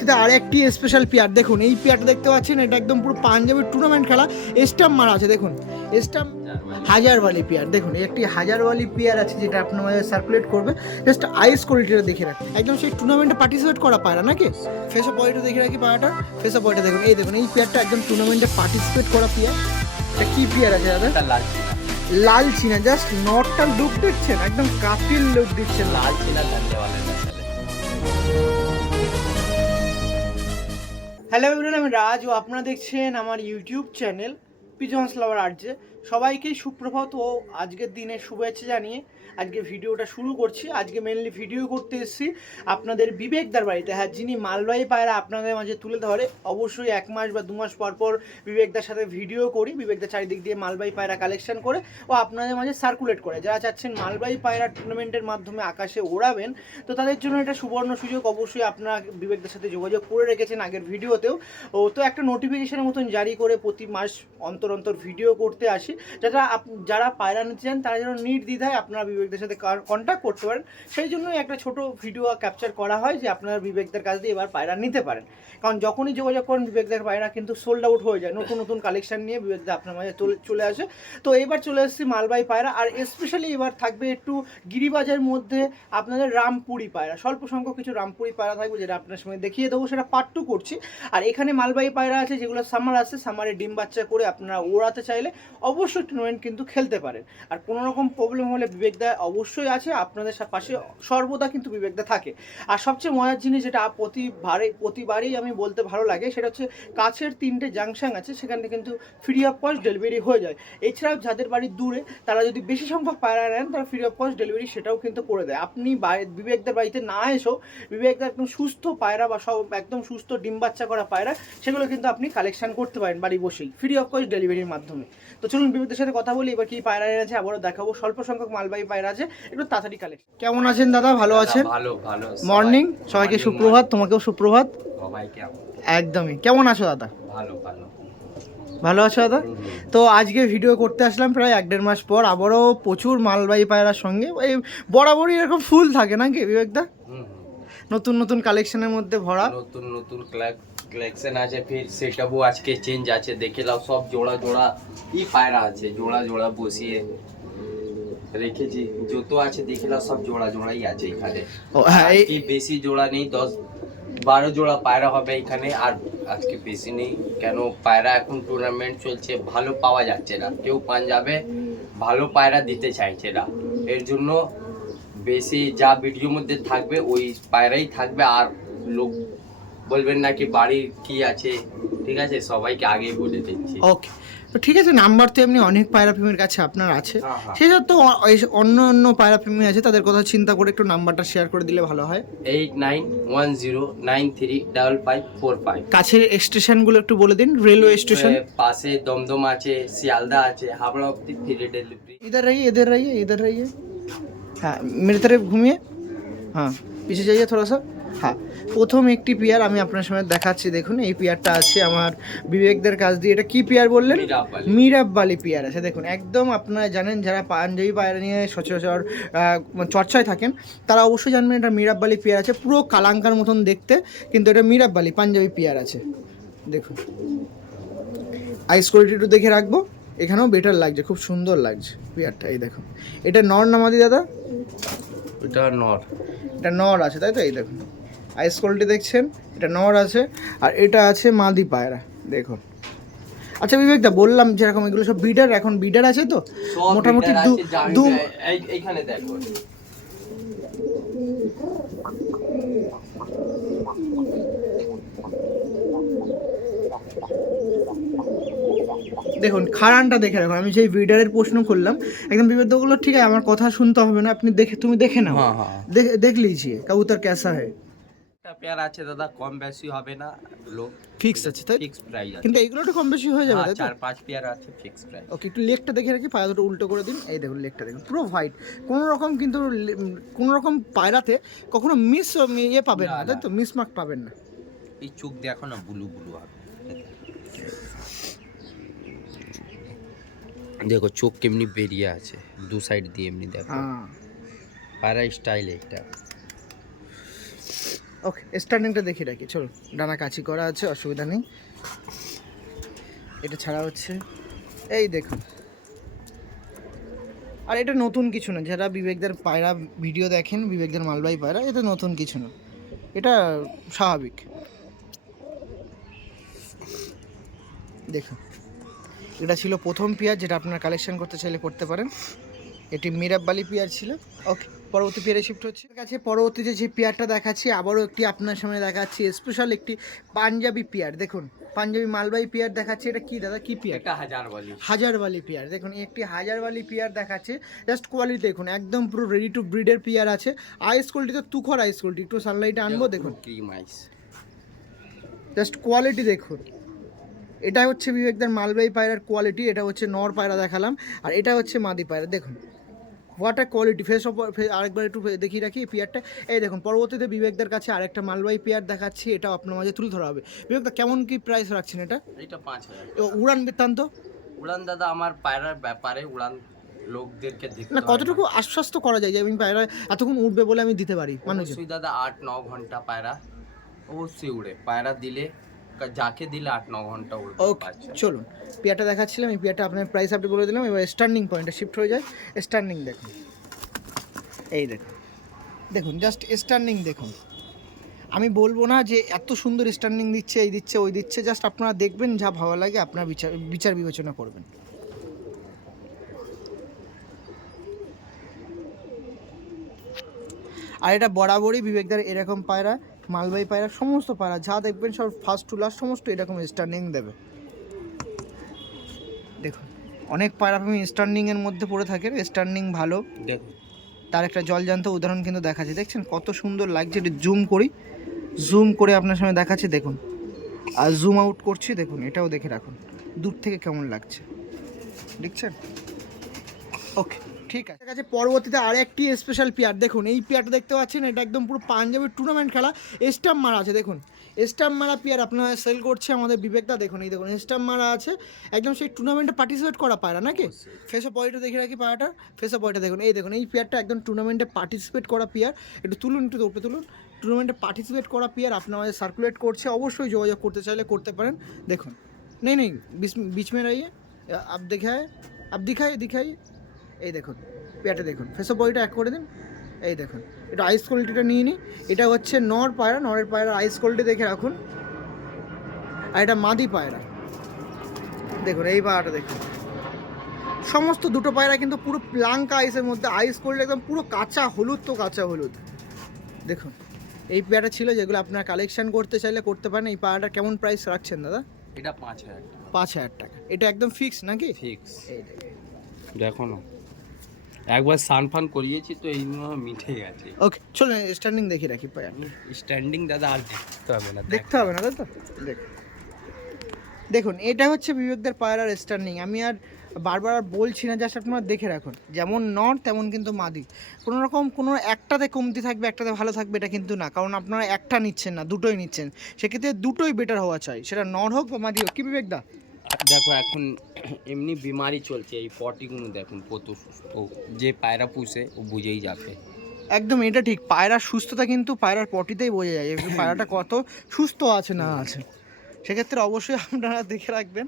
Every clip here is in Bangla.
পরবর্তীতে আরেকটি স্পেশাল পেয়ার দেখুন, এই পেয়ারটা দেখতে পাচ্ছেন, এটা একদম পুরো পাঞ্জাবের টুর্নামেন্ট খেলা, স্টাম্প মারা আছে দেখুন, স্টাম্প হাজারওয়ালি পেয়ার। দেখুন এই একটি হাজারওয়ালি পেয়ার আছে যেটা আপনার মাঝে সার্কুলেট করবে। জাস্ট আইস কোয়ালিটিটা দেখে রাখুন, একদম সেই টুর্নামেন্টে পার্টিসিপেট করা পায়রা নাকি। ফেস অফ বডিটা দেখে রাখি পায়রাটা, ফেস অফ বডিটা দেখুন, এই দেখুন এই পেয়ারটা একদম টুর্নামেন্টে পার্টিসিপেট করা পেয়ার। এটা কি পেয়ার আছে দাদা? লাল চিনা। জাস্ট নটটা লুক দেখছেন, একদম কাতিল লুক দিচ্ছেন। লাল চিনা ধন্যবাদ। হ্যালো এভরিওয়ান, আমি রাজ ও আপনারা দেখছেন আমার ইউটিউব চ্যানেল পিজন্স লাভার আর্টসে। সবাইকেই সুপ্রভাত ও আজকের দিনে শুভেচ্ছা জানিয়ে আজকে ভিডিওটা শুরু করছি। আজকে মেনলি ভিডিও করতে এসেছি আপনাদের বিবেকদার বাড়িতে। হ্যাঁ, যিনি মালবাহী পায়রা আপনাদের মাঝে তুলে ধরে, অবশ্যই 1 মাস বা 2 মাস পর পর বিবেকদার সাথে ভিডিও করি। বিবেকদার চারিদিক দিয়ে মালবাহী পায়রা কালেকশন করে ও আপনাদের মাঝে সার্কুলেট করে। যারা চাচ্ছেন মালবাহী পায়রা টুর্নামেন্টের মাধ্যমে আকাশে ওড়াবেন, তো তাদের জন্য এটা সুবর্ণ সুযোগ। অবশ্যই আপনারা বিবেকদার সাথে যোগাযোগ করে রেখেছেন আগের ভিডিওতেও। তো একটা নোটিফিকেশনের মতন জারি করে প্রতি মাস অন্তর অন্তর ভিডিও করতে আসি, যারা পায়রা নিতে চান তারা যেন নির্দ্বিধায় আপনারা বিবেকদের সাথে কন্ট্যাক্ট করতে পারেন। সেই জন্যই একটা ছোট ভিডিও ক্যাপচার করা হয় যে আপনারা বিবেকদের কাছ দিয়ে এবার পায়রা নিতে পারেন। কারণ যখনই যোগাযোগ করেন বিবেকদের পায়রা কিন্তু সোল্ড আউট হয়ে যায়। নতুন নতুন কালেকশন নিয়ে বিবেকদা আপনার মাঝে চলে আসে। তো এবার চলে এসেছি মালবাহী পায়রা, আর স্পেশালি এবার থাকবে একটু গিরিবাজের মধ্যে আপনাদের রামপুরি পায়রা। স্বল্প সংখ্যক কিছু রামপুরি পায়রা থাকবে যেটা আপনার সঙ্গে দেখিয়ে দেবো, সেটা পার্ট 2 করছি। আর এখানে মালবাহী পায়রা আছে যেগুলো সামার আছে, সামারে ডিম বাচ্চা করে আপনারা ওড়াতে চাইলে অবশ্যই টুর্নামেন্ট কিন্তু খেলতে পারেন। আর কোনো রকম প্রবলেম হলে বিবেকদা অবশ্যই আছে আপনাদের পাশে, সর্বদা কিন্তু বিবেকদা থাকে। আর সবচেয়ে মজার জিনিস যেটা প্রতিবারই আমি বলতে ভালো লাগে, সেটা হচ্ছে কাছের 3টে জাংশন আছে, সেখানে কিন্তু ফ্রি অফ কস্ট ডেলিভারি হয়ে যায়। এছাড়াও যাদের বাড়ি দূরে তারা যদি বেশি সংখ্যক পায়রা নেন তারা ফ্রি অফ কস্ট ডেলিভারি সেটাও কিন্তু করে দেয়। আপনি বিবেকদার বাড়িতে না এসেও বিবেকদার একদম সুস্থ পায়রা বা সব একদম সুস্থ ডিম বাচ্চা করা পায়রা সেগুলো কিন্তু আপনি কালেকশন করতে পারেন বাড়ি বসেই ফ্রি অফ কস্ট ডেলিভারির মাধ্যমে। তো চলুন বিবেকদের সাথে কথা বলি, এবার কি পায়রা এনেছে আবারও দেখাবো। স্বল্প সংখ্যক মালবাহী পায়রা আছে, একটু তাড়াতাড়ি কালেকশন। কেমন আছেন দাদা? ভালো আছেন? ভালো ভালো। মর্নিং সবাইকে সুপ্রভাত, তোমাকেও সুপ্রভাত। সবাইকে একদমই। কেমন আছো দাদা? ভালো ভালো। ভালো আছো দাদা? তো আজকে ভিডিও করতে আসলাম প্রায় 1-1.5 মাস পর, আবারও প্রচুর মালবাহী পায়রার সঙ্গে। এই বরাবরই এরকম ফুল থাকে নাকি বিবেকদা? নতুন নতুন কালেকশনের মধ্যে ভরা, নতুন নতুন কালেকশন আছে। ফির সেটআপও আজকে চেঞ্জ আছে। দেখে নাও, সব জোড়া জোড়া ই পায়রা আছে, জোড়া জোড়া বসিয়ে রেখেছি। যত আছে দেখে নাও, সব জোড়া জোড়াই আছে এখানে। এই বেশি জোড়া নেই, 10-12 জোড়া পায়রা হবে এখানে। আর আজকে বেশি নেই, কেন পায়রা এখন টুর্নামেন্ট চলছে, ভালো পাওয়া যাচ্ছে না। কেউ পাঞ্জাবে ভালো পায়রা দিতে চাইছে না, এর জন্য বেশি যা ভিডিওর মধ্যে থাকবে ওই পায়রাই থাকবে। আর লোক বলবেন না কি বাড়ির কি আছে, ঠিক আছে, সবাইকে আগেই বলে দিচ্ছি। ওকে, তো ঠিক আছে। নাম্বার তো এমনি অনেক পায়রা প্রেমীর কাছে আপনার আছে, সেটা তো অন্য অন্য পায়রা প্রেমী আছে, তাদের কথা চিন্তা করে একটু নাম্বারটা শেয়ার করে দিলে ভালো হয়। 8910935545। কাছের স্টেশনগুলো একটু বলে দিন। রেলওয়ে স্টেশন পাশে দমদম আছে, শিয়ালদা আছে, হাবড়া অব্দি ফ্রি ডেলিভারি। इधर रहिए। हाँ, मेरी तरफ घूमिए। हाँ, পিছিয়ে যাইয়ে থোড়া সা। হ্যাঁ, প্রথম একটি পেয়ার আমি আপনার সামনে দেখাচ্ছি। দেখুন এই পেয়ারটা আছে আমার বিবেকদের কাছ দিয়ে। এটা কি পেয়ার বললেন? মিরাববালি পেয়ার আছে। দেখুন একদম আপনারা জানেন, যারা পাঞ্জাবি পায়রা নিয়ে সচরাচর চর্চায় থাকেন তারা অবশ্যই জানবেন এটা মিরাববালি পেয়ার আছে। পুরো কালাঙ্কার মতন দেখতে, কিন্তু এটা মিরাববালি পাঞ্জাবি পেয়ার আছে। দেখুন আইস কোয়ালিটি একটু দেখে রাখবো, এখানেও বেটার লাগছে, খুব সুন্দর লাগছে পেয়ারটা। এই দেখুন, এটা নর না মাদি দাদা? এটা নর। এটা নর আছে তাই তো? এই দেখুন আইস কোয়ালিটি দেখছেন, এটা নর আছে। আর এটা আছে মাদি পায়রা, দেখুন। আচ্ছা বিবেকদা, বললাম যেরকম এগুলো সব বিডার, এখন বিডার আছে তো মোটামুটি এইখানে দেখো। দেখুন খারানটা দেখে রাখুন। আমি সেই বিডারের প্রশ্ন করলাম, একদম বিবেকদাগুলো ঠিক আছে, আমার কথা শুনতে হবে না, আপনি তুমি দেখে নাও। দেখ লিজিয়ে কবুতর কেসা হয়। পেয়ার আছে দাদা, কম বেশি হবে না, লোক ফিক্স আছে তাই? ফিক্স প্রাইস আছে, কিন্তু এইগুলো একটু কম বেশি হয়ে যাবে তাই তো? 4-5 পেয়ার আছে ফিক্স প্রাইস। ওকে, একটু লেগটা দেখে রাখি, পায়রা দুটো উল্টো করে দিন। এই দেখুন লেগটা দেখুন, পুরো হোয়াইট। কোনো রকম কিন্তু কোনো রকম পায়রাতে কখনো ইয়ে পাবেন না তাই তো? মিসমার্ক পাবেন না। এই চোখ দেখো না, ব্লু ব্লু হবে, দেখো চোখ কেমনি বেরিয়ে আছে দু সাইড দিয়ে, এমনি দেখো পায়রা স্টাইল এটা। ওকে, স্ট্যান্ডিংটা দেখিয়ে রাখি, চলো। ডানা কাচি করা আছে, অসুবিধা নেই। এটা ছাড়া হচ্ছে, এই দেখুন। আর এটা নতুন কিছু না, যারা বিবেকদের পায়রা ভিডিও দেখেন, বিবেকদের মালবাহী পায়রা, এটা নতুন কিছু না, এটা স্বাভাবিক। দেখুন, এটা ছিল প্রথম পেয়ার, যেটা আপনারা কালেকশন করতে চাইলে করতে পারেন। এটি মিরাববালি পেয়ার ছিল। ওকে, পরবর্তী পেয়ারে শিফট হচ্ছে। কাছে পরবর্তীতে যে পেয়ারটা দেখাচ্ছি, আবারও একটি আপনার সামনে দেখাচ্ছি স্পেশাল একটি পাঞ্জাবি পেয়ার। দেখুন, পাঞ্জাবি মালবাহী পেয়ার দেখাচ্ছি। এটা কি দাদা, কি পেয়ার? এটা হাজারওয়ালি। হাজারওয়ালি পেয়ার। দেখুন, একটি হাজারওয়ালি পেয়ার দেখাচ্ছে। জাস্ট কোয়ালিটি দেখুন, একদম পুরো রেডি টু ব্রিডের পেয়ার আছে। আইস কোয়ালিটি তো তুখর আইস কোয়ালিটি, একটু সানলাইটে আনবো। দেখুন ক্রিম আইস, জাস্ট কোয়ালিটি দেখুন। এটা হচ্ছে বিবেকদের মালবাহী পায়রার কোয়ালিটি। এটা হচ্ছে নর পায়রা দেখালাম, আর এটা হচ্ছে মাদি পায়রা। দেখুন what a quality. Face of আরেকবার একটু দেখিয়ে রাখি পেয়ারটা। এই দেখুন, পরবর্তীতে বিবেকদের কাছে আরেকটা মালবাহী পেয়ার দেখাচ্ছি। এটা আপনার মাঝে তুলে ধরা হবে। বিবেকদা, কেমন কি প্রাইস রাখছেন এটা? এটা 5000। তো উড়ান বৃত্তান্ত? উড়ান দাদা আমার পায়রার ব্যাপারে উড়ান লোকদেরকে দেখতে না, হয় কতটুকু আশ্বস্ত করা যায় যে আমি পায়রা এতক্ষণ উঠবে বলে আমি দিতে পারি মানুষ? অবশ্যই দাদা 8-9 ঘন্টা পায়রা অবশ্যই উড়ে। পায়রা দিলে, যাকে দিলে 8-9 ঘন্টা উড়বে। ওকে, চলুন পেয়ারটা দেখাচ্ছিলাম। এই পেয়ারটা আপনার প্রাইস আপনি বলে দিলাম। এবার স্ট্যান্ডিং পয়েন্টে শিফট হয়ে যায়। স্ট্যান্ডিং দেখুন, এই দেখুন, দেখুন জাস্ট স্ট্যান্ডিং দেখুন। আমি বলবো না যে এত সুন্দর স্ট্যান্ডিং দিচ্ছে, এই দিচ্ছে, ওই দিচ্ছে। জাস্ট আপনারা দেখবেন, যা ভালো লাগে আপনার বিচার বিবেচনা করবেন। আর এটা বরাবরই বিবেকদার এরকম পায়রা, মালবাহী পায়রা, সমস্ত পায়রা যা দেখবেন সব ফার্স্ট টু লাস্ট সমস্ত এরকম স্ট্যান্ডিং দেবে। দেখুন, অনেক পায়রা আপনি স্ট্যান্ডিংয়ের মধ্যে পড়ে থাকেন, স্ট্যান্ডিং ভালো। দেখুন তার একটা জলজান্ত উদাহরণ কিন্তু দেখাচ্ছে। দেখছেন কত সুন্দর লাগছে। এটা জুম করি, জুম করে আপনার সামনে দেখাচ্ছি। দেখুন, আর জুম আউট করছি। দেখুন, এটাও দেখে রাখুন দূর থেকে কেমন লাগছে, দেখছেন? ওকে, ঠিক আছে। কাছে পরবর্তীতে আরেকটি স্পেশাল পেয়ার। দেখুন, এই পেয়ারটা দেখতে পাচ্ছেন, এটা একদম পুরো পাঞ্জাবের টুর্নামেন্ট খেলা। স্টাম্প মারা আছে। দেখুন, স্টাম্প মারা পেয়ার আপনারা সেল করছে আমাদের বিবেকদা। দেখুন, এই দেখুন স্টাম্প মারা আছে, একদম সেই টুর্নামেন্টে পার্টিসিপেট করা পায়রা নাকি? ফেস অফ বডিটা দেখে রাখি পায়রাটা। ফেস অফ বডিটা দেখুন, এই দেখুন, এই পেয়ারটা একদম টুর্নামেন্টে পার্টিসিপেট করা পেয়ার। একটু তুলুন, একটু উপরে তুলুন। টুর্নামেন্টে পার্টিসিপেট করা পেয়ার আপনার আমাদের সার্কুলেট করছে। অবশ্যই যোগাযোগ করতে চাইলে করতে পারেন। দেখুন, নেই নেই बीच में रहिए, आप दिखाए, आप दिखाई। এই দেখুন পেয়ারটা দেখুন, ফেসো বডিটা এক করে দিন। এই দেখুন, এটা আইস কোয়ালিটিটা নিয়ে নিই। এটা হচ্ছে নর পায়রা, নরের পায়রা আইস কোয়ালিটি দেখে রাখুন। আর এটা মাদি পায়রা। দেখুন এই পায়রাটা দেখুন, সমস্ত দুটো পায়রা কিন্তু পুরো প্লাঙ্কা আইসের মধ্যে, আইস কোয়ালিটি একদম পুরো কাঁচা হলুদ, তো কাঁচা হলুদ। দেখুন, এই পেয়ারটা ছিল যেগুলো আপনারা কালেকশন করতে চাইলে করতে পারেন। এই পায়রাটা কেমন প্রাইস রাখছেন দাদা? এটা 5000 টাকা। 5000 টাকা। এটা একদম ফিক্স নাকি? ফিক্স। এই দেখুন, দেখো না, একবার সানফান করিয়েছি তো এই মিঠে গেছে। ওকে, চলুন স্ট্যান্ডিং দেখে রাখি পায়রা। স্ট্যান্ডিং দাদা আর দেখতে হবে না, দেখতে হবে না দাদা। দেখুন, এটা হচ্ছে বিবেকদের পায়রার স্ট্যান্ডিং। আমি আর বারবার আর বলছি না, জাস্ট আপনারা দেখে রাখুন। যেমন নর তেমন কিন্তু মাদি। কোনো রকম কোনো একটাতে কমতি থাকবে, একটাতে ভালো থাকবে এটা কিন্তু না। কারণ আপনারা একটা নিচ্ছেন না, দুটোই নিচ্ছেন। সেক্ষেত্রে দুটোই বেটার হওয়া চাই, সেটা নর হোক বা মাদি হোক। কি বিবেকদা? দেখো এখন এমনি বিমারি চলছে, এই পটিগুলো দেখুন কত সুস্থ। যে পায়রা পুষে ও বুঝেই যাবে। একদম এটা ঠিক। পায়রার সুস্থতা কিন্তু পায়রার পটিতেই বোঝা যায় যে পায়রাটা কত সুস্থ আছে না আছে। সেক্ষেত্রে অবশ্যই আপনারা দেখে রাখবেন।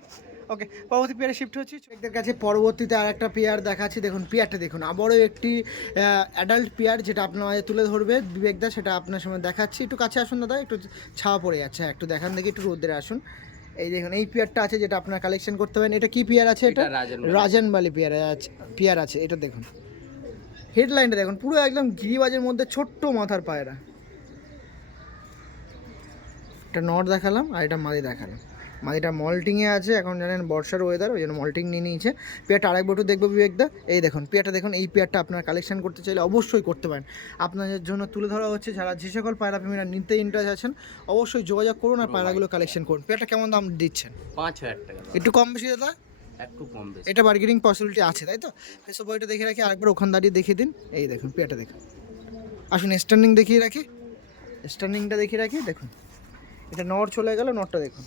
ওকে, পরবর্তী পেয়ারে শিফট হচ্ছি। এদের কাছে পরবর্তীতে আর একটা পেয়ার দেখাচ্ছি। দেখুন পেয়ারটা দেখুন, আবারও একটি অ্যাডাল্ট পেয়ার, যেটা আপনার মাঝে তুলে ধরবে বিবেকদা, সেটা আপনার সামনে দেখাচ্ছি। একটু কাছে আসুন দাদা, একটু ছাওয়া পড়ে যাচ্ছে, একটু দেখান দেখি, একটু রোদ্রে আসুন। এই দেখুন, এই পেয়ারটা আছে যেটা আপনারা কালেকশন করতে পারেন। এটা কি পেয়ার আছে? এটা রাজানবালি পেয়ার আছে। এটা দেখুন, হেডলাইনটা দেখুন, পুরো একদম গিরিবাজের মধ্যে ছোট্ট মাথার পায়রা। এটা নর দেখালাম, আর এটা মাদি দেখালাম। মাদিটা মল্টিংয়ে আছে, এখন জানেন বর্ষার ওয়েদার, ওই জন্য মল্টিং নিয়ে নিয়েছে। পেয়ারটা আরেকবার একটু দেখবো বিবেকদা। এই দেখুন পেয়ারটা দেখুন, এই পেয়ারটা আপনারা কালেকশন করতে চাইলে অবশ্যই করতে পারেন। আপনাদের জন্য তুলে ধরা হচ্ছে, যারা যে সকল পায়রা প্রেমীরা নিতে ইন্টারেস্ট আছেন অবশ্যই যোগাযোগ করুন আর পায়রাগুলো কালেকশন করুন। পেয়ারটা কেমন দাম দিচ্ছেন? 5000 টাকা। একটু কম বেশি দাদা? একটু কম বেশি। এটা বার্গেনিং পসিবিলিটি আছে, তাই তো? ফেসো বইটা দেখে রাখি, আরেকবার ওখান দাঁড়িয়ে দেখিয়ে দিন। এই দেখুন পেয়ারটা দেখুন, আসুন স্ট্যান্ডিং দেখিয়ে রাখি। স্ট্যান্ডিংটা দেখিয়ে রাখি। দেখুন, এটা নর চলে গেল, নরটা দেখুন,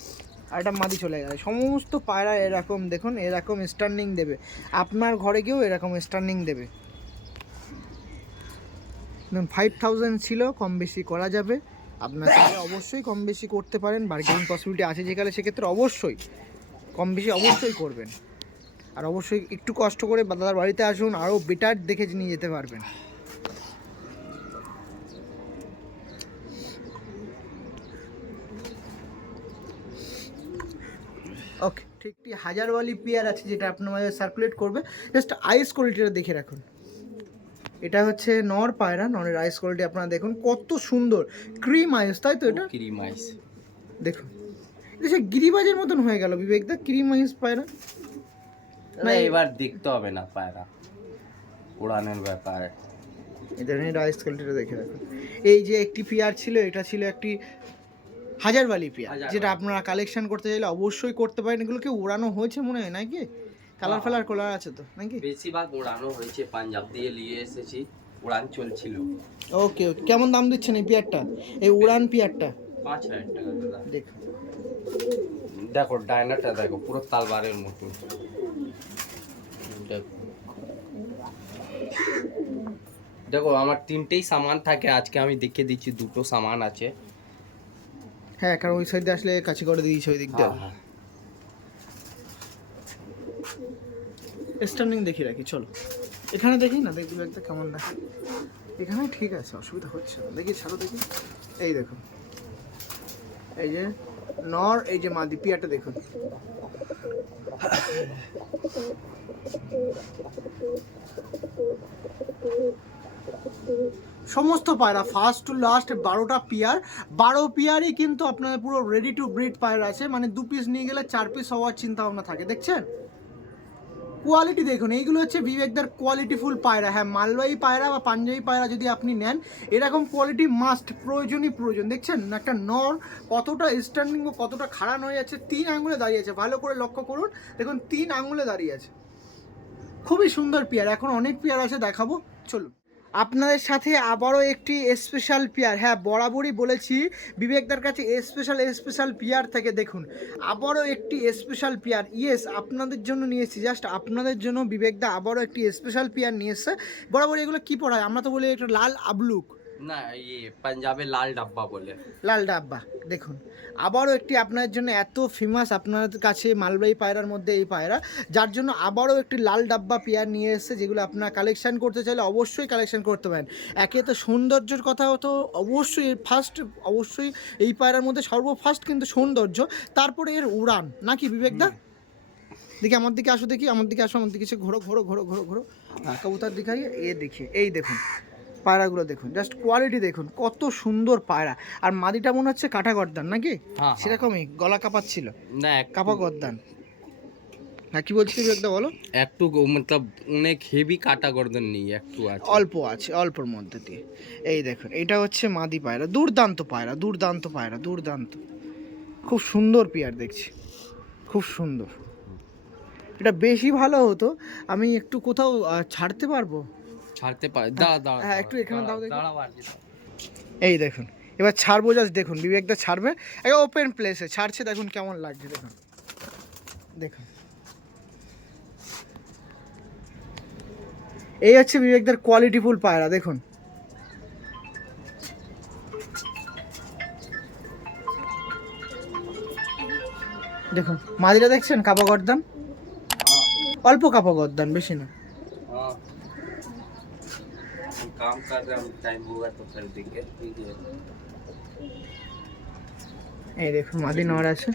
আর এটা মাদি চলে গেল। সমস্ত পায়রা এরকম দেখুন, এরকম স্ট্যান্ডিং দেবে। আপনার ঘরে গিয়েও এরকম স্ট্যান্ডিং দেবে। 5000 ছিল, কম বেশি করা যাবে। আপনার চাইলে অবশ্যই কম বেশি করতে পারেন, বার্গেনিং পসিবিলিটি আছে যেখানে, সেক্ষেত্রে অবশ্যই কম বেশি অবশ্যই করবেন। আর অবশ্যই একটু কষ্ট করে দাদার বাড়িতে আসুন, আরও বেটার দেখে নিয়ে যেতে পারবেন। ওকে, ঠিক একটি হাজারওয়ালি পেয়ার আছে যেটা আপনার মাঝে সার্কুলেট করবে। জাস্ট আইস কোয়ালিটিটা দেখে রাখুন। এটা হচ্ছে নর পায়রা, নরের আইস কোয়ালিটি আপনারা দেখুন কত সুন্দর, ক্রিম আইস, তাই তো? এটা ক্রিম আইস দেখুন, এটা সে গিরিবাজের মতন হয়ে গেল বিবেকদা, ক্রিম আইস পায়রা। না এবার দেখতে হবে না পায়রা, উড়ানের ব্যাপার। এদের আইস কোয়ালিটিটা দেখে রাখুন। এই যে একটি পেয়ার ছিল, এটা ছিল একটি হাজারওয়ালি পেয়ার, যেটা আপনারা কালেকশন করতে চাইলে অবশ্যই করতে পারেন। এগুলোকে উড়ানো হয়েছে মনে হয় নাকি, কালার ফালার কলার আছে তো নাকি? বেশিরভাগ উড়ানো হয়েছে, পাঞ্জাব দিয়ে নিয়ে এসেছি, উড়ান চলছিল। ওকে ওকে, কেমন দাম দিচ্ছেন এই পেয়ারটা, এই উড়ান পেয়ারটা? 5,000 টাকা দাদা। দেখুন, দেখো ডায়নাটা দেখো, পুরো তালবারের মতো। দেখো আমার 3টেই সামান থাকে, আজকে আমি দেখিয়ে দিচ্ছি 2টো সামান আছে। হ্যাঁ, কারণ ওই সাইডে আসলে কাছে করে দিয়েছি ওই দিক দিয়ে। স্ট্যান্ডিং দেখিয়ে রাখি, চলো এখানে দেখি না, দেখবি একটা কেমন দেখে। এখানে ঠিক আছে, অসুবিধা হচ্ছে না, দেখি ছাড়ো দেখি। এই দেখুন, এই যে নর, এই যে মাদি পিয়াটা দেখুন। সমস্ত পায়রা ফার্স্ট টু লাস্ট 12টা পেয়ার, 12 পেয়ারই কিন্তু আপনাদের পুরো রেডি টু ব্রিড পায়রা আছে, মানে 2 পিস নিয়ে গেলে 4 পিস হওয়ার চিন্তা ভাবনা থাকে। দেখছেন কোয়ালিটি দেখুন, এইগুলো হচ্ছে বিবেকদার কোয়ালিটিফুল পায়রা। হ্যাঁ, মালবাহী পায়রা বা পাঞ্জাবি পায়রা যদি আপনি নেন, এরকম কোয়ালিটি মাস্ট, প্রয়োজন। দেখছেন একটা নর কতটা স্ট্যান্ডিং ও কতটা খাড়ান হয়ে যাচ্ছে, 3 আঙুলে দাঁড়িয়ে আছে, ভালো করে লক্ষ্য করুন, দেখুন 3 আঙুলে দাঁড়িয়ে আছে, খুবই সুন্দর পেয়ার। এখন অনেক পেয়ার আছে দেখাবো, চলুন। আপনাদের সাথে আবারও একটি স্পেশাল পেয়ার, হ্যাঁ বরাবরই বলেছি বিবেকদার কাছে স্পেশাল পেয়ার থেকে, দেখুন আবারও একটি স্পেশাল পেয়ার। ইয়েস, আপনাদের জন্য নিয়ে এসেছি, জাস্ট আপনাদের জন্য বিবেকদা আবারও একটি স্পেশাল পেয়ার নিয়ে এসছে। বরাবর এগুলো কী পড়ায়, আমরা তো বলি এটা লাল আবলুক, না এই পাঞ্জাবে লাল ডাব্বা বলে। লাল ডাব্বা। দেখুন আবারও একটি আপনাদের জন্য এত ফেমাস আপনাদের কাছে মালবাহী পায়রার মধ্যে এই পায়রা, যার জন্য আবারও একটি লাল ডাব্বা পেয়ার নিয়ে এসেছে, যেগুলো আপনারা কালেকশন করতে চাইলে অবশ্যই কালেকশন করতে পারেন। একে তো সৌন্দর্যের কথা তো অবশ্যই অবশ্যই এই পায়রার মধ্যে সর্বফার্স্ট কিন্তু সৌন্দর্য, তারপরে এর উড়ান, নাকি বিবেকদা? দেখি আমার দিকে আসো, দেখি আমার দিকে আসো, আমার দিকে এসে ঘোরো। হ্যাঁ, কবুতার দিখাই, এ দেখিয়ে, এই দেখুন পায়রাগুলো দেখুন, জাস্ট কোয়ালিটি দেখুন কত সুন্দর পায়রা। আর মাদিটা মনে হচ্ছে কাটা গর্দান নাকি, সেরকমই গলা কাঁপাচ্ছিল না, কাপা গর্দান। হ্যাঁ, কি বলছিস একটা বলো। একটু মতলব অনেক হেভি কাটা গর্দন নেই, একটু আছে, অল্প আছে, অল্পর মধ্যে দিয়ে। এই দেখুন, এটা হচ্ছে মাদি পায়রা, দুর্দান্ত পায়রা, দুর্দান্ত, খুব সুন্দর পেয়ার দেখছি, খুব সুন্দর। এটা বেশি ভালো হতো, আমি একটু কোথাও ছাড়তে পারবো, ছাড়তে পারে। হ্যাঁ একটু এখানে দাও দেখি। এই দেখুন, এবার ছাড়বো, জাস্ট দেখুন বিবেকদা ছাড়বে, একটা ওপেন প্লেসে ছাড়ছে, দেখুন কেমন লাগছে, দেখুন এই হচ্ছে বিবেকদার কোয়ালিটিফুল পায়রা। দেখুন দেখুন মাদিরা দেখছেন, কাপা গর্দান, অল্প কাপা গর্দান, বেশি না। काम कर रहे हम, टाइम होगा तो कर देंगे। এই দেখুন মাদি নর আছে,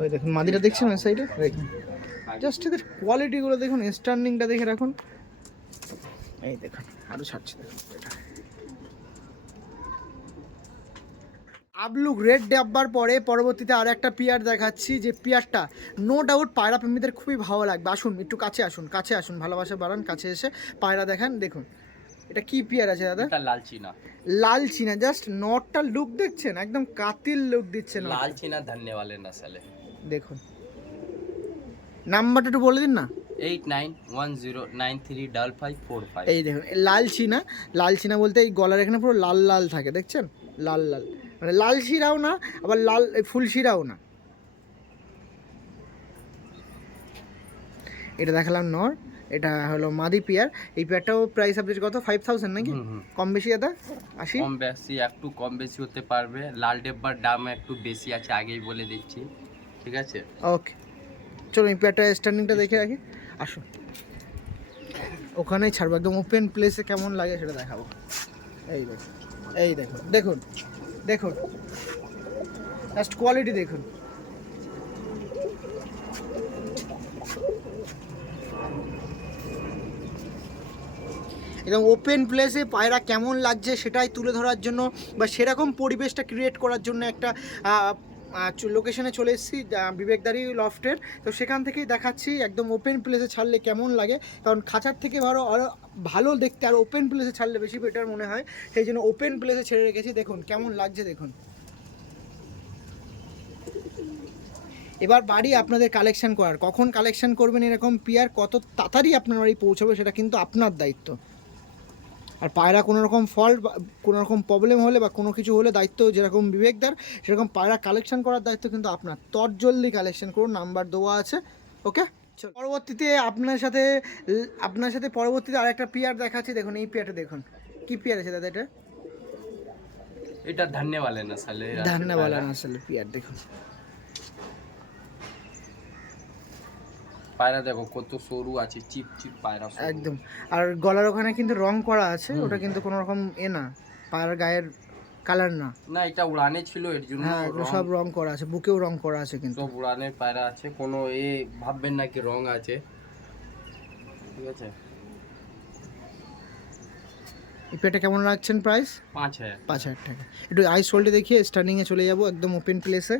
ওই দেখুন মাদিটা দেখছেন ওই সাইডে, দেখুন জাস্ট এদের কোয়ালিটিগুলো দেখুন, স্ট্যান্ডিংটা দেখে রাখুন। এই দেখুন আরও ছাড়ছে, দেখুন আবলুক রেড ডাব্বার পরে পরবর্তীতে আর একটা পেয়ার দেখাচ্ছি, যে পেয়ারটা নো ডাউট পায়রা প্রেমীদের খুবই ভালো লাগবে। আসুন একটু কাছে আসুন, ভালোবাসা বাড়ান, কাছে এসে পায়রা দেখান। দেখুন এটা কি পেয়ার আছে দাদা? লাল চীনা, জাস্ট নটটা লুক দেখছেন, একদম কাতিল লুক দিচ্ছে, লাল চীনা ধরনে वाले नस्ल है। দেখুন নাম্বারটা একটু বলে দিন না। 8910935545। এই দেখুন লাল চীনা বলতে এই গলার এখানে পুরো লাল লাল থাকে, দেখছেন লাল মানে লাল শিরাও না, আবার লাল ফুল শিরাও না। এটা দেখালাম নর, এটা হলো মাদি পেয়ার। এই পেয়ারটাও প্রাইস আপডেট কত, 5000 নাকি? কম বেশি দাদা 80? কম বেশি, একটু কম বেশি হতে পারবে। লাল ডেব্বার দাম একটু বেশি আছে, আগেই বলে দিচ্ছি, ঠিক আছে? ওকে, চলো এই পেয়ারটা স্ট্যান্ডিংটা দেখে রাখি, আসো। ওখানেই ছাড়বো, একদম ওপেন প্লেসে কেমন লাগে সেটা দেখাবো। এই দেখুন, এই দেখুন, দেখুন দেখুন, জাস্ট কোয়ালিটি দেখুন। একদম ওপেন প্লেসে পায়রা কেমন লাগছে সেটাই তুলে ধরার জন্য বা সেরকম পরিবেশটা ক্রিয়েট করার জন্য একটা লোকেশনে চলে এসেছি, বিবেকদারি লফটের। তো সেখান থেকেই দেখাচ্ছি একদম ওপেন প্লেসে ছাড়লে কেমন লাগে, কারণ খাঁচার থেকে আরও ভালো দেখতে আর ওপেন প্লেসে ছাড়লে বেশি বেটার মনে হয়, সেই জন্য ওপেন প্লেসে ছেড়ে রেখেছি। দেখুন কেমন লাগছে দেখুন। এবার বাড়ি আপনাদের কালেকশন করার, কখন কালেকশন করবেন এরকম পেয়ার, কত তাড়াতাড়ি আপনার বাড়ি পৌঁছাবে সেটা কিন্তু আপনার দায়িত্ব। আর পায়রা কোনো রকম ফল্ট বা কোনো রকম প্রবলেম হলে বা কোনো কিছু হলে দায়িত্ব যেরকম বিবেকদার, সেরকম পায়রা কালেকশন করার দায়িত্ব কিন্তু আপনার। তৎজলদি কালেকশন করুন, নাম্বার দেওয়া আছে। ওকে, পরবর্তীতে আপনার সাথে পরবর্তীতে আরেকটা পেয়ার দেখাচ্ছি। দেখুন এই পেয়ারটা দেখুন, কি পেয়ার আছে দাদা? এটা ধন্যবাদ না সালে, ধন্যবাদ আসলে পেয়ার দেখুন। পায়রা দেখো কত সরু আছে, চিপ চিপ পায়রা একদম। আর গলার ওখানে কিন্তু রং করা আছে, ওটা কিন্তু কোনো রকম না পায়রার গায়ের কালার না, না এটা উড়ানে ছিল এর জন্য। হ্যাঁ সব রং করা আছে, বুকেও রং করা আছে, কিন্তু সব উড়ানের পায়রা আছে, কোনো ভাববেন না কি রং আছে, ঠিক আছে? এই পেটা কেমন রাখছেন প্রাইস? 5000 টাকা। একটু আইস হোল্ডে দেখিয়ে স্টার্নিংয়ে চলে যাব, একদম ওপেন প্লেসে।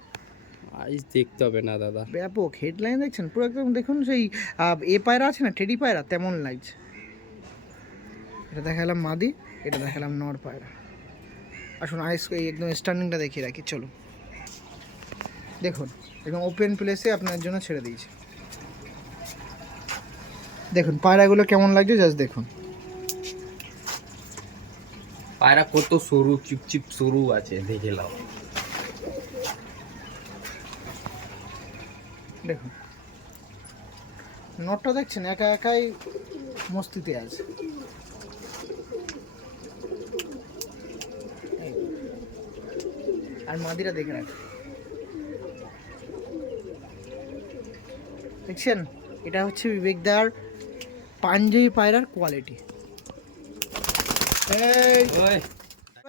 আইস দেখতে হবে না দাদা, ব্যাপক হেডলাইন দেখছেন পুরো, একদম দেখুন সেই পায়রা আছে না, টেডি পায়রা, তেমন লাগছে। এটা দেখালাম মাদি, এটা দেখালাম নর পায়রা। আসুন আইস একদম স্টার্নিংটা দেখিয়ে রাখি, চলো দেখুন। একদম ওপেন প্লেসে আপনার জন্য ছেড়ে দিয়েছি, দেখুন পায়রাগুলো কেমন লাগছে, জাস্ট দেখুন। পায়রা কত সরু, চিপচিপ সরু আছে, দেখে নাও। দেখুন নটটা দেখছেন, একা একাই মস্তিতে আছে। আর মাদিরা দেখে রাখ, দেখছেন? এটা হচ্ছে বিবেকদার পাঞ্জাবি পায়রার কোয়ালিটি।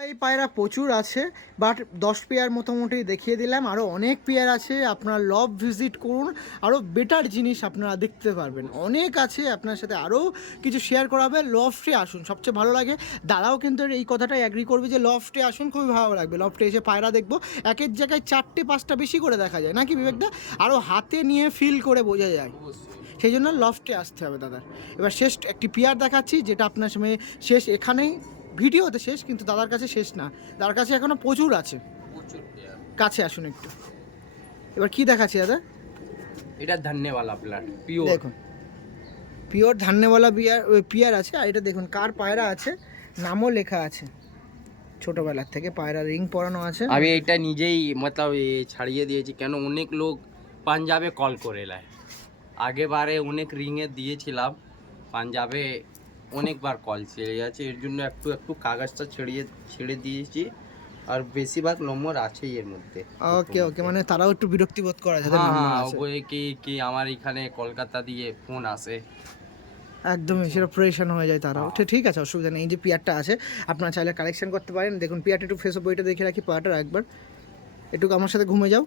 এই পায়রা প্রচুর আছে, বাট 10 পেয়ার মোটামুটি দেখিয়ে দিলাম, আরও অনেক পেয়ার আছে। আপনারা লব ভিজিট করুন, আরও বেটার জিনিস আপনারা দেখতে পারবেন, অনেক আছে। আপনার সাথে আরও কিছু শেয়ার করাবে, লফটে আসুন, সবচেয়ে ভালো লাগে। দাদাও কিন্তু এই কথাটাই অ্যাগ্রি করবে যে লফটে আসুন, খুবই ভালো লাগবে। লফটে এসে পায়রা দেখবো, একের জায়গায় 4-5টা বেশি করে দেখা যায় নাকি বিবেকদা, আরও হাতে নিয়ে ফিল করে বোঝা যায়, সেই জন্য লফটে আসতে হবে দাদার। এবার শেষ একটি পেয়ার দেখাচ্ছি, যেটা আপনার সময় শেষ, এখানেই ভিডিওতে শেষ, কিন্তু দাদার কাছে শেষ না, দাদার কাছে এখনো প্রচুর আছে। কাছে আসুন একটু। এবার কি দেখাচ্ছি দাদা? এটা ধান্যওয়ালা প্লাট, পিওর। দেখুন পিওর ধান্যওয়ালা পিয়ার আছে। আর এটা দেখুন কার পায়রা আছে, নামও লেখা আছে, ছোটবেলার থেকে পায়রা রিং পরানো আছে। আমি এটা নিজেই মতলব ছাড়িয়ে দিয়েছি, কেন অনেক লোক পাঞ্জাবে কল করে নেয়। আগেবারে অনেক রিংয়ে দিয়েছিলাম, পাঞ্জাবে অনেকবার কল ছেড়ে যাচ্ছে, এর জন্য একটু একটু কাগজটা ছেড়ে দিয়েছি। আর বেশিরভাগ নম্বর আছেই এর মধ্যে। ওকে ওকে, মানে তারাও একটু বিরক্তি বোধ করে যাদের নাম্বার আছে। ওই কি আমার এখানে কলকাতা দিয়ে ফোন আসে, একদমই সেটা প্রেশন হয়ে যায় তারাও। ঠিক আছে, অসুবিধা নেই। এই যে পিয়ারটা আছে আপনারা চাইলে কালেকশন করতে পারেন। দেখুন পিয়ারটা একটু ফেস বইটা দেখে রাখি, পায়াটা একবার একটু আমার সাথে ঘুমে যাও।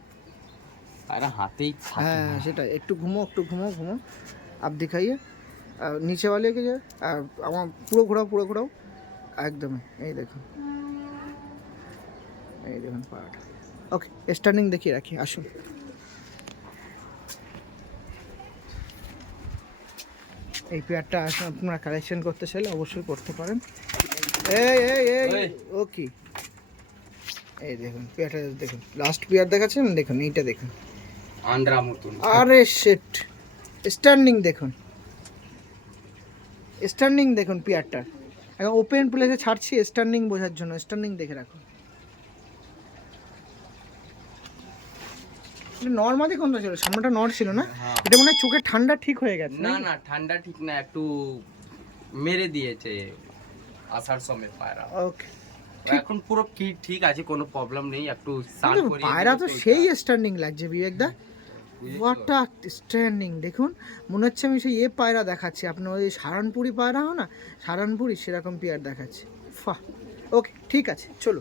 আর হাতেই হ্যাঁ সেটা, একটু ঘুমো আপ দিখাইয়ে নিচে वाले के যে আমার পুরো ঘোরাও একদমই। এই দেখুন পায়াটা। ওকে, স্টার্নিং দেখিয়ে রাখি, আসুন। এই পেয়ারটা আসুন, আপনারা কালেকশন করতে চাইলে অবশ্যই করতে পারেন। এই ওকে, এই দেখুন পেয়ারটা দেখুন, লাস্ট পেয়ার দেখাচ্ছেন, দেখুন এইটা দেখুন, আন্ড্রা মতন। আরে শিট, স্টার্নিং দেখুন, স্টার্নিং দেখুন পেয়ারটা। এখন ওপেন প্লেসে ছাড়ছি স্টার্নিং বোঝার জন্য, স্টার্নিং দেখে রাখুন। নর্মালি কোনটা ছিল? সামনেটা নর ছিল না? হ্যাঁ। এটা মনে হয় চোখে ঠান্ডা ঠিক হয়ে গেছে না নাকি? না ঠান্ডা ঠিক না, একটু মেরে দিয়েছে আষাঢ় সময় পায়রা। ওকে। এখন পুরো কি ঠিক আছে, কোনো প্রবলেম নেই, একটু স্নান কিন্তু করিয়ে পায়রা দিলে তো চলবে। সেই স্ট্যান্ডিং লাগছে বিবেকদা, হোয়াট আ স্ট্যান্ডিং! দেখুন মনে হচ্ছে আমি সেই পায়রা দেখাচ্ছি আপনার, ওই সারানপুরি পায়রা হয় না, সারানপুরি সেরকম পেয়ার দেখাচ্ছি। ফাহ। ওকে ঠিক আছে, চলো।